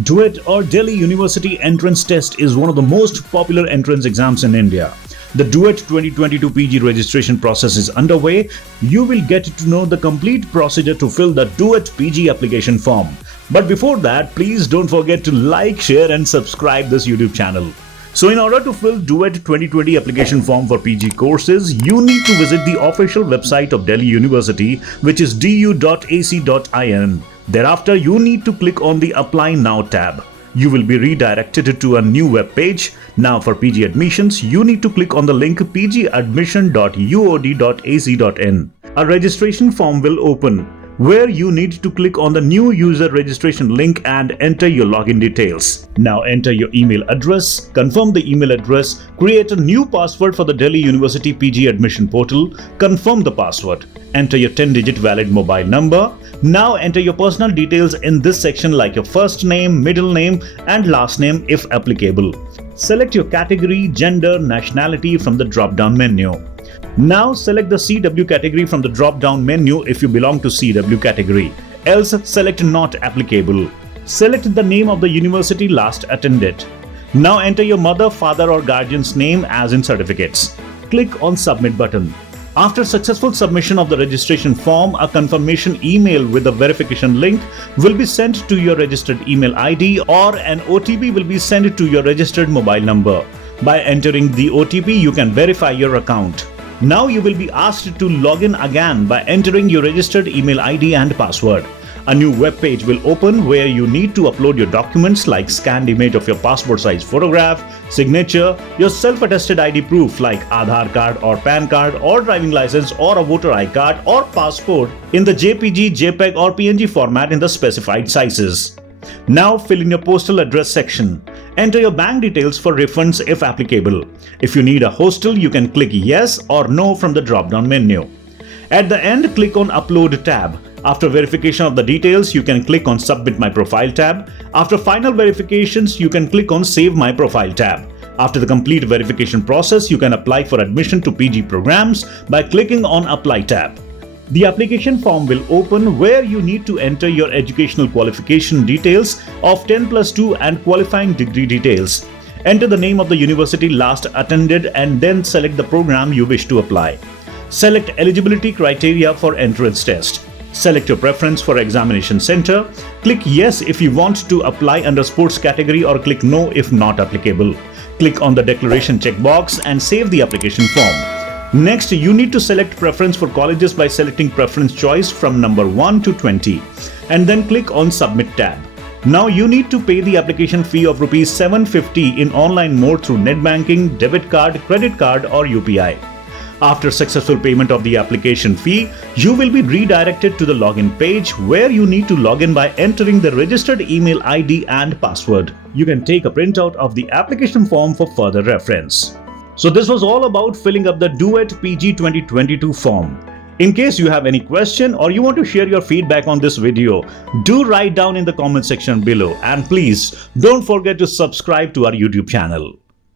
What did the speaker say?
DUET or Delhi University Entrance Test is one of the most popular entrance exams in India. The DUET 2022 PG registration process is underway. You will get to know the complete procedure to fill the DUET PG application form. But before that, please don't forget to like, share and subscribe this YouTube channel. So in order to fill DUET 2020 application form for PG courses, you need to visit the official website of Delhi University, which is du.ac.in. Thereafter, you need to click on the Apply Now tab. You will be redirected to a new web page. Now for PG admissions, you need to click on the link pgadmission.uod.ac.in. A registration form will open, where you need to click on the new user registration link and enter your login details. Now enter your email address, confirm the email address, create a new password for the Delhi University PG admission portal, confirm the password, enter your 10-digit valid mobile number. Now enter your personal details in this section like your first name, middle name and last name if applicable. Select your category, gender, nationality from the drop-down menu. Now select the CW category from the drop-down menu if you belong to CW category. Else select not applicable. Select the name of the university last attended. Now enter your mother, father or guardian's name as in certificates. Click on Submit button. After successful submission of the registration form, a confirmation email with a verification link will be sent to your registered email ID or an OTP will be sent to your registered mobile number. By entering the OTP, you can verify your account. Now you will be asked to log in again by entering your registered email ID and password. A new web page will open where you need to upload your documents like scanned image of your passport size photograph, signature, your self-attested ID proof like Aadhaar card or PAN card or driving license or a voter ID card or passport in the JPG, JPEG or PNG format in the specified sizes. Now fill in your postal address section. Enter your bank details for refunds if applicable. If you need a hostel, you can click yes or no from the drop-down menu. At the end, click on Upload tab. After verification of the details, you can click on Submit My Profile tab. After final verifications, you can click on Save My Profile tab. After the complete verification process, you can apply for admission to PG programs by clicking on Apply tab. The application form will open where you need to enter your educational qualification details of 10+2 and qualifying degree details. Enter the name of the university last attended and then select the program you wish to apply. Select eligibility criteria for entrance test. Select your preference for examination center. Click yes if you want to apply under sports category or click no if not applicable. Click on the declaration checkbox and save the application form. Next, you need to select preference for colleges by selecting preference choice from number 1 to 20 and then click on Submit tab. Now you need to pay the application fee of Rs 750 in online mode through net banking, debit card, credit card or UPI. After successful payment of the application fee, you will be redirected to the login page where you need to log in by entering the registered email ID and password. You can take a printout of the application form for further reference. So this was all about filling up the DUET PG 2022 form. In case you have any question or you want to share your feedback on this video, do write down in the comment section below and please don't forget to subscribe to our YouTube channel.